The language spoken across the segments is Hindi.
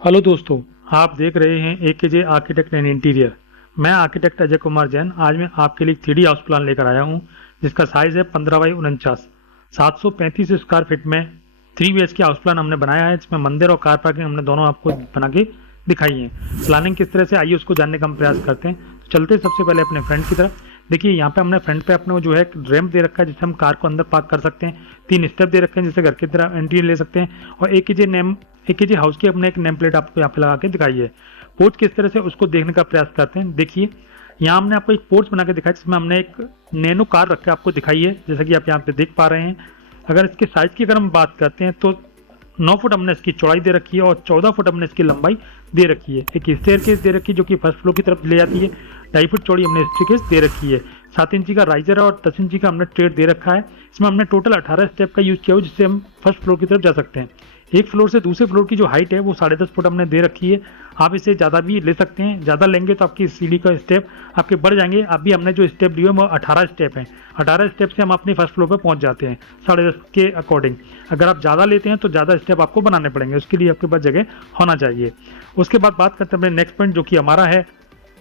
हेलो दोस्तों, आप देख रहे हैं AKJ आर्किटेक्ट एंड इंटीरियर। मैं आर्किटेक्ट अजय कुमार जैन। आज मैं आपके लिए 3D हाउस प्लान लेकर आया हूं, जिसका साइज है 15x49, 735 स्क्वायर फीट में 3 BHK हाउस प्लान हमने बनाया है, जिसमें मंदिर और कार पार्किंग हमने दोनों आपको बना के दिखाई है। प्लानिंग किस तरह से, आइए उसको जानने का हम प्रयास करते हैं। तो चलते हैं सबसे पहले अपने फ्रंट की तरफ। देखिए यहाँ पे हमने फ्रंट पे अपने जो है रैंप दे रखा है, जिससे हम कार को अंदर पार्क कर सकते हैं। 3 स्टेप दे रखे हैं, जिससे घर की तरफ एंट्री ले सकते हैं। और AKJ हाउस की अपने एक नेम प्लेट आपको यहाँ पे लगा के दिखाई है। पोर्च किस तरह से, उसको देखने का प्रयास करते हैं। देखिए यहाँ हमने आपको एक पोर्च बना के दिखाया, जिसमें हमने एक नैनो कार रख के आपको दिखाई है, जैसा कि आप यहाँ पे देख पा रहे हैं। अगर इसके साइज की अगर हम बात करते हैं तो 9 फुट हमने इसकी चौड़ाई दे रखी है और 14 फुट हमने इसकी लंबाई दे रखी है। एक स्टेयरकेस दे रखी है जो कि फर्स्ट फ्लोर की तरफ ले जाती है। 2.5 फुट चौड़ी हमने स्टेयरकेस दे रखी है। 7 इंची का राइजर है और 10 इंची का हमने ट्रेड दे रखा है। इसमें हमने टोटल 18 स्टेप का यूज किया हो, जिससे हम फर्स्ट फ्लोर की तरफ जा सकते हैं। एक फ्लोर से दूसरे फ्लोर की जो हाइट है वो 10.5 फुट हमने दे रखी है। आप इसे ज़्यादा भी ले सकते हैं, ज़्यादा लेंगे तो आपकी सीढ़ी का स्टेप आपके बढ़ जाएंगे। अभी हमने जो स्टेप लिए वो 18 स्टेप हैं। 18 स्टेप से हम अपनी फर्स्ट फ्लोर पर पहुंच जाते हैं 10.5 के अकॉर्डिंग। अगर आप ज़्यादा लेते हैं तो ज़्यादा स्टेप आपको बनाने पड़ेंगे, उसके लिए आपके पास जगह होना चाहिए। उसके बाद बात करते हैं अपने नेक्स्ट पॉइंट, जो कि हमारा है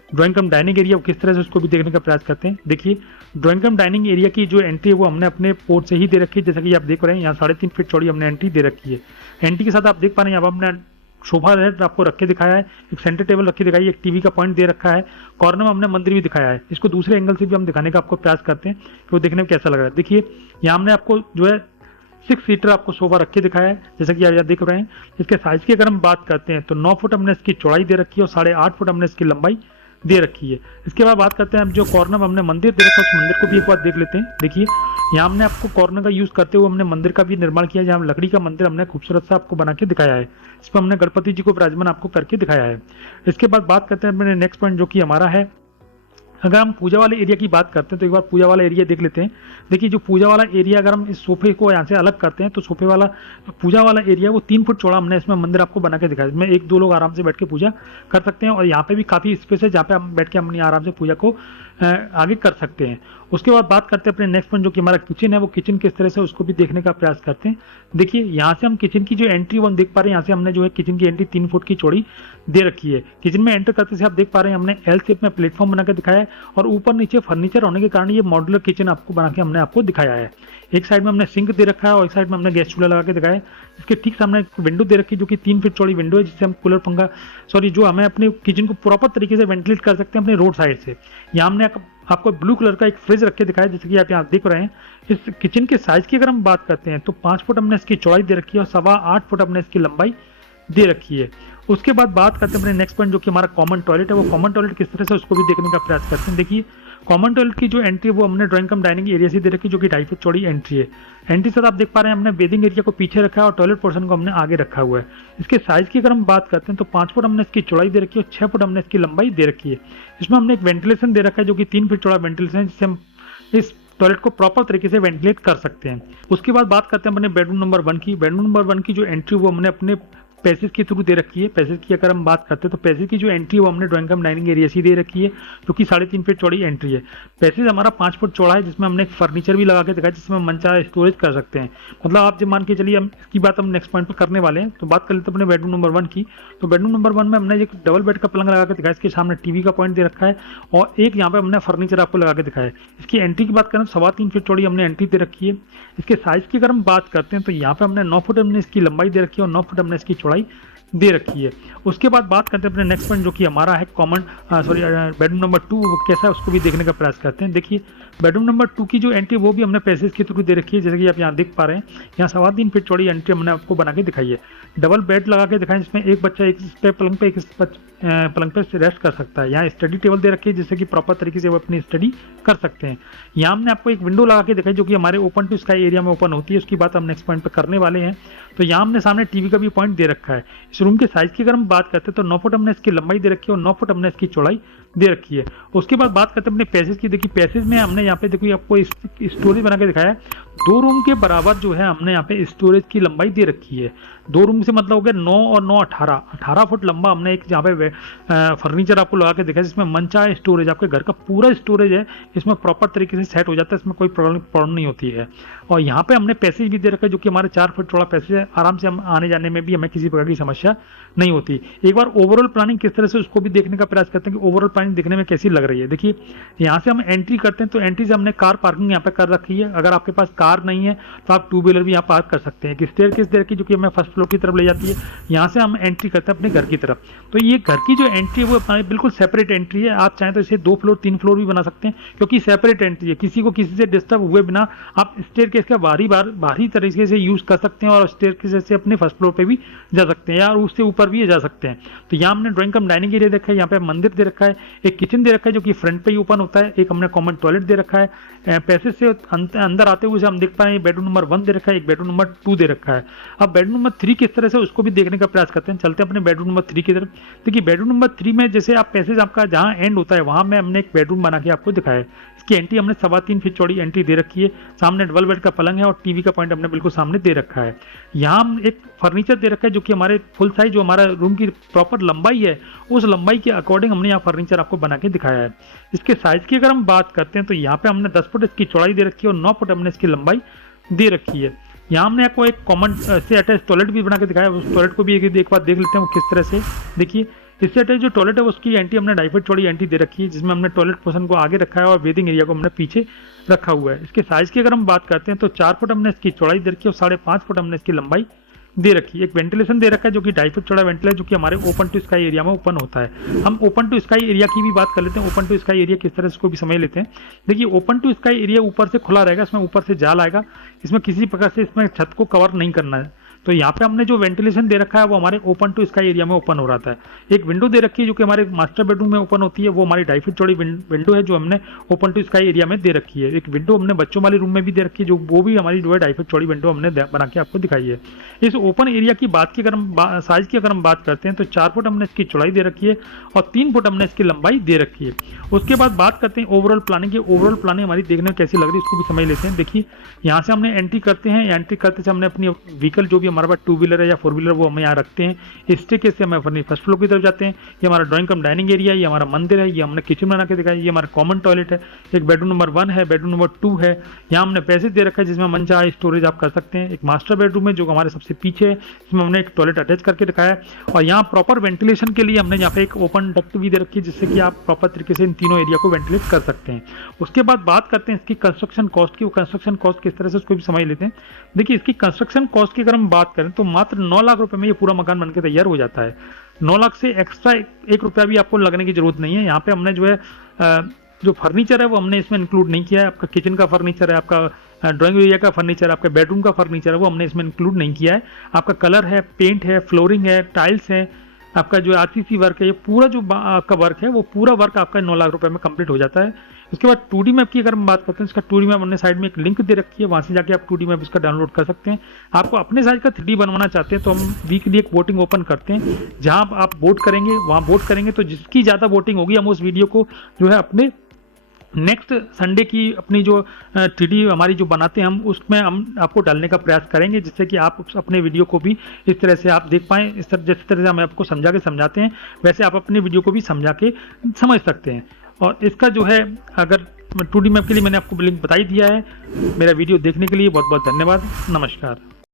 ड्राइंग कम डाइनिंग एरिया। किस तरह से उसको भी देखने का प्रयास करते हैं। देखिए ड्राइंग कम डाइनिंग एरिया की जो एंट्री है वो हमने अपने पोर्ट से ही दे रखी है, जैसा कि आप देख रहे हैं। यहाँ 3.5 फीट चौड़ी हमने एंट्री दे रखी है। एंट्री के साथ आप देख पा रहे हैं यहाँ पर हमने सोफा सेट आपको रख के दिखाया है, एक सेंटर टेबल रखी दिखाई है, एक टीवी का पॉइंट दे रखा है। कॉर्नर में हमने मंदिर भी दिखाया है। इसको दूसरे एंगल से भी हम दिखाने का आपको प्रयास करते हैं कि वो देखने में कैसा लग रहा है। देखिए यहाँ हमने आपको जो है 6 सीटर आपको सोफा रख के दिखाया है, जैसा कि आप यहाँ देख रहे हैं। इसके साइज की अगर हम बात करते हैं तो 9 फुट हमने इसकी चौड़ाई दे रखी है और 8.5 फुट हमने इसकी लंबाई दे रखी है। इसके बाद बात करते हैं हम जो कॉर्नर में हमने मंदिर दे रखा है, उस मंदिर को भी एक बार देख लेते हैं। देखिए यहाँ हमने आपको कॉर्नर का यूज करते हुए हमने मंदिर का भी निर्माण किया है, जहाँ लकड़ी का मंदिर हमने खूबसूरत सा आपको बना के दिखाया है। इस पर हमने गणपति जी को विराजमान आपको करके दिखाया है। इसके बाद बात करते हैं अपने नेक्स्ट पॉइंट, जो कि हमारा है, अगर हम पूजा वाले एरिया की बात करते हैं तो एक बार पूजा वाला एरिया देख लेते हैं। देखिए जो पूजा वाला एरिया, अगर हम इस सोफे को यहाँ से अलग करते हैं तो सोफे वाला पूजा वाला एरिया वो 3 फुट चौड़ा हमने इसमें मंदिर आपको बना के दिखाया है। इसमें 1-2 लोग आराम से बैठ के पूजा कर सकते हैं और यहाँ पे भी काफ़ी स्पेस है, जहाँ पे हम बैठ के अपनी आराम से पूजा को आगे कर सकते हैं। उसके बाद बात करते हैं अपने नेक्स्ट पॉइंट, जो कि हमारा किचन है। वो किचन किस तरह से, उसको भी देखने का प्रयास करते हैं। देखिए यहाँ से हम किचन की जो एंट्री वो हम देख पा रहे हैं। यहाँ से हमने जो है किचन की एंट्री 3 फुट की चौड़ी दे रखी है। किचन में एंटर करते से आप देख पा रहे हैं हमने एल शेप में प्लेटफॉर्म बना के दिखाया है और ऊपर नीचे फर्नीचर होने के कारण ये मॉड्यूलर किचन आपको बना के हमने आपको दिखाया है। एक साइड में हमने सिंक दे रखा है और एक साइड में हमने गैस चूल्हा लगा के दिखाया है। इसके ठीक सामने एक विंडो दे रखी है, जो कि 3 फीट चौड़ी विंडो है, जिससे हम कूलर पंखा जो हमें अपने किचन को प्रॉपर तरीके से वेंटिलेट कर सकते हैं अपने रोड साइड से। यहाँ हमने आपको ब्लू कलर का एक फ्रिज रख के दिखाया है, जैसे कि आप यहाँ देख रहे हैं। इस किचन के साइज की अगर हम बात करते हैं तो 5 फुट हमने इसकी चौड़ाई दे रखी है और 8.25 फुट हमने इसकी लंबाई दे रखी है। उसके बाद बात करते हैं अपने नेक्स्ट पॉइंट, जो कि हमारा कॉमन टॉयलेट है। वो कॉमन टॉयलेट किस तरह से, उसको भी देखने का प्रयास करते हैं। देखिए कॉमन टॉयलेट की जो एंट्री है वो हमने ड्राइंग कम डाइनिंग एरिया से दे रखी है, जो कि 2.5 फुट चौड़ी एंट्री है। एंट्री से आप देख पा रहे हैं हमने बेदिंग एरिया को पीछे रखा है और टॉयलेट पोर्शन को हमने आगे रखा हुआ है। इसके साइज की अगर हम बात करते हैं तो 5 फुट हमने इसकी चौड़ाई दे रखी है और 6 फुट हमने इसकी लंबाई दे रखी है। इसमें हमने एक वेंटिलेशन दे रखा है, जो कि 3 फीट चौड़ा वेंटिलेशन है, जिससे हम इस टॉयलेट को प्रॉपर तरीके से वेंटिलेट कर सकते हैं। उसके बाद बात करते हैं अपने बेडरूम नंबर 1 की। बेडरूम नंबर 1 की जो एंट्री वो हमने अपने पैसेज के थ्रू दे रखी है। पैसेज की अगर हम बात करते हैं तो पैसेज की जो एंट्री है वो हमने ड्राइंग कम डाइनिंग एरिया से दे रखी है, जो कि 3.5 फीट चौड़ी एंट्री है। पैसेज हमारा 5 फुट चौड़ा है, जिसमें हमने एक फर्नीचर भी लगा के दिखाया, जिसमें हम मनचाहा स्टोरेज कर सकते हैं। मतलब आप जब मान के चलिए, हम इसकी बात हम नेक्स्ट पॉइंट पर करने वाले हैं। तो बात कर लेते हैं अपने बेडरूम नंबर 1 की। तो बेडरूम नंबर 1 में हमने एक डबल बेड का पलंग लगा के दिखाया, इसके सामने टीवी का पॉइंट दे रखा है और एक यहाँ पे हमने फर्नीचर आपको लगा के दिखाया है। इसकी एंट्री की बात करें 3.25 फीट चौड़ी हमने एंट्री दे रखी है। इसके साइज की अगर हम बात करते हैं तो यहाँ पे हमने 9 फुट हमने इसकी लंबाई दे रखी है और 9 फुट हमने इसकी चौड़ाई दे रखी है। उसके बाद बात करते हैं अपने नेक्स्ट पॉइंट, जो कि हमारा है बेडरूम नंबर 2 कैसा है, उसको भी देखने का प्रयास करते हैं। देखिए बेडरूम नंबर 2 की जो एंट्री वो भी हमने पैसेज के थ्रू दे रखी है, जैसे कि आप यहाँ देख पा रहे हैं। यहाँ 3.25 फीट चौड़ी एंट्री हमने आपको बना के दिखाई है। डबल बेड लगा के दिखाएं, जिसमें एक बच्चा एक पलंग पे पलंग पे रेस्ट कर सकता है। यहाँ स्टडी टेबल दे रखी है, जिससे कि प्रॉपर तरीके से वो अपनी स्टडी कर सकते हैं। यहाँ हमने आपको एक विंडो लगा के दिखाई, जो कि हमारे ओपन टू स्काई एरिया में ओपन होती है। उसकी बात हम नेक्स्ट पॉइंट पर करने वाले हैं। तो यहाँ हमने सामने टीवी का भी पॉइंट दे रखा है। इस रूम के साइज की अगर हम बात करते हैं तो 9 फुट हमने इसकी लंबाई दे रखी है और 9 फुट हमने इसकी चौड़ाई दे रखी है। उसके बाद बात करते हैं अपने पैसेज की। देखिए पैसेज में हमने यहाँ पे देखिए आपको स्टोरेज बना के दिखाया है। 2 रूम के बराबर जो है हमने यहाँ पे स्टोरेज की लंबाई दे रखी है। 2 रूम से मतलब हो गया 9 और 9 18 फुट लंबा हमने एक यहाँ पे फर्नीचर आपको लगा के दिखाया, जिसमें मनचाहा स्टोरेज, आपके घर का पूरा स्टोरेज है, इसमें प्रॉपर तरीके से सेट हो जाता है, इसमें कोई प्रॉब्लम नहीं होती है। और यहाँ पे हमने पैसेज भी दे रखा है, जो कि हमारे 4 फुट चौड़ा पैसेज है। आराम से हम आने जाने में भी हमें किसी प्रकार की समस्या नहीं होती। एक बार ओवरऑल प्लानिंग किस तरह से उसको भी देखने का प्रयास करते हैं कि ओवरऑल प्लानिंग देखने में कैसी लग रही है। देखिए यहाँ से हम एंट्री करते हैं तो एंट्री से हमने कार पार्किंग यहाँ पे कर रखी है। अगर आपके पास कार नहीं है तो आप टू व्हीलर भी यहाँ पार्क कर सकते हैं। एक स्टेयरकेस दे रखी है जो कि हमें फर्स्ट फ्लोर की तरफ ले जाती है। यहाँ से हम एंट्री करते हैं अपने घर की तरफ। तो ये घर की जो एंट्री है वो हमारी बिल्कुल सेपरेट एंट्री है। आप चाहें तो इसे 2 फ्लोर 3 फ्लोर भी बना सकते हैं क्योंकि सेपरेट एंट्री है। किसी को किसी से डिस्टर्ब हुए बिना आप स्टेयरकेस का बाहरी तरीके से यूज कर सकते हैं और स्टेयरकेस से अपने फर्स्ट फ्लोर पे भी जा सकते हैं या उससे ऊपर भी जा सकते हैं। तो यहाँ हमने ड्राइंग कम डाइनिंग एरिया देखा है, यहाँ पे मंदिर दे रखा है, एक किचन दे रखा है जो कि फ्रंट पे ही ओपन होता है, एक हमने कॉमन टॉयलेट दे रखा है। पैसेज से अंदर आते हुए हम देख पाए बेडरूम नंबर 1 दे रखा है, एक बेडरूम नंबर 2 दे रखा है। अब बेडरूम नंबर 3 किस तरह से उसको भी देखने का प्रयास करते हैं। चलते हैं अपने बेडरूम नंबर 3 की तरफ। देखिए बेडरूम नंबर 3 में जैसे आप पैसेज आपका जहाँ एंड होता है वहां में हमने एक बेडरूम बना के आपको दिखाया है। इसकी एंट्री हमने 3.25 फीट चौड़ी एंट्री दे रखी है। सामने डबल बेड का पलंग है और टीवी का पॉइंट हमने बिल्कुल सामने दे रखा है। यहाँ हम एक फर्नीचर दे रखा है जो कि हमारे फुल साइज जो हमारा रूम की प्रॉपर लंबाई है उस लंबाई के अकॉर्डिंग हमने यहाँ फर्नीचर आपको बना के दिखाया है। इसके साइज की अगर हम बात करते हैं तो यहाँ पे हमने 10 फुट इसकी चौड़ाई दे रखी है और 9 फुट हमने इसकी लंबाई दे रखी है। यहाँ हमने आपको एक कॉमन से अटैच टॉयलेट भी बना के दिखाया है। उस टॉयलेट को भी एक बार देख लेते हैं वो किस तरह से। देखिए इससे अटैच जो टॉयलेट है उसकी एंट्री हमने 2.5 फुट चौड़ी एंट्री दे रखी है जिसमें हमने टॉयलेट पोर्शन को आगे रखा है और बेदिंग एरिया को हमने पीछे रखा हुआ है। इसके साइज की अगर हम बात करते हैं तो 4 फुट हमने इसकी चौड़ाई दे रखी है और 5.5 फुट हमने इसकी लंबाई दे रखी है। एक वेंटिलेशन दे रखा है जो कि 2.5 फुट चौड़ा वेंटिलेशन जो कि हमारे ओपन टू स्काई एरिया में ओपन होता है। हम ओपन टू स्काई एरिया की भी बात कर लेते हैं। ओपन टू स्काई एरिया किस तरह से उसको भी समझ लेते हैं। देखिए ओपन टू स्काई एरिया ऊपर से खुला रहेगा, इसमें ऊपर से जाल आएगा, इसमें किसी प्रकार से इसमें छत को कवर नहीं करना है। तो यहाँ पे हमने जो वेंटिलेशन दे रखा है वो हमारे ओपन टू स्काई एरिया में ओपन हो रहा था। एक विंडो दे रखी है जो कि हमारे मास्टर बेडरूम में ओपन होती है, वो हमारी 2.5 फीट चौड़ी विंडो है जो हमने ओपन टू स्काई एरिया में दे रखी है। एक विंडो हमने बच्चों वाले रूम में भी दे रखी है जो वो भी हमारी जो है 2.5 फीट चौड़ी विंडो हमने बना के आपको दिखाई है। इस ओपन एरिया की बात की अगर हम साइज की अगर हम बात करते हैं तो 4 फुट हमने इसकी चौड़ाई दे रखी है और 3 फुट हमने इसकी लंबाई दे रखी है। उसके बाद बात करते हैं ओवरऑल प्लानिंग की। ओवरऑल प्लानिंग हमारी देखने में कैसी लग रही है इसको भी समझ लेते हैं। देखिए यहाँ से हमने एंट्री करते हैं, एंट्री करते से हमने अपनी व्हीकल जो भी हमारे पास 2 व्हीलर है या 4 व्हीलर वो हम यहाँ रखते हैं। स्टेयरकेस से हम अपनी फर्स्ट फ्लोर की तरफ जाते हैं। ये हमारा ड्राइंग कम डाइनिंग एरिया है, ये हमारा मंदिर है, ये हमने किचन बना के दिखाया, ये हमारा कॉमन टॉयलेट है, एक बेडरूम नंबर 1 है, बेडरूम नंबर 2 है। यहाँ हमने पैसेज दे रखा है जिसमें मन चाहे स्टोरेज आप कर सकते हैं। एक मास्टर बेडरूम है जो हमारे सबसे पीछे है, इसमें हमने एक टॉयलेट अटैच करके दिखाया है और यहाँ प्रॉपर वेंटिलेशन के लिए हमने यहाँ पे एक ओपन डक्ट भी दे रखी है जिससे कि आप प्रॉपर तरीके से इन तीनों एरिया को वेंटिलेट कर सकते हैं। उसके बाद बात करते हैं इसकी कंस्ट्रक्शन कॉस्ट की। वो कंस्ट्रक्शन कॉस्ट किस तरह से उसको भी समझ लेते हैं। देखिए इसकी कंस्ट्रक्शन कॉस्ट की अगर हम बात करें तो मात्र 9 लाख रुपए में ये पूरा मकान बनकर तैयार हो जाता है। 9 लाख से एक्स्ट्रा 1 रुपया भी आपको लगने की जरूरत नहीं है। यहाँ पे हमने जो है जो फर्नीचर है वो हमने इसमें इंक्लूड नहीं किया है। आपका किचन का फर्नीचर है, आपका ड्राइंग एरिया का फर्नीचर है, आपका बेडरूम का फर्नीचर है वो हमने इसमें इंक्लूड नहीं किया है। आपका कलर है, पेंट है, फ्लोरिंग है, टाइल्स है, आपका जो आरसीसी वर्क है, ये पूरा जो आपका वर्क है वो पूरा वर्क आपका 9 लाख रुपए में कंप्लीट हो जाता है। उसके बाद 2D मैप की अगर हम बात करते हैं, इसका 2D मैप हमने साइड में एक लिंक दे रखी है, वहां से जाके आप 2D मैप इसका डाउनलोड कर सकते हैं। आपको अपने साइज का 3D बनवाना चाहते हैं तो हम वीकली एक वोटिंग ओपन करते हैं, जहां आप वोट करेंगे वहां वोट करेंगे तो जिसकी ज़्यादा वोटिंग होगी हम उस वीडियो को जो है अपने नेक्स्ट संडे की अपनी जो 3D हमारी जो बनाते हैं हम उसमें हम आपको डालने का प्रयास करेंगे जिससे कि आप अपने वीडियो को भी इस तरह से आप देख पाएँ। जिस तरह से हम आपको समझाते हैं वैसे आप अपने वीडियो को भी समझा के समझ सकते हैं। और इसका जो है अगर 2D मैप के लिए मैंने आपको लिंक बता ही दिया है। मेरा वीडियो देखने के लिए बहुत बहुत धन्यवाद। नमस्कार।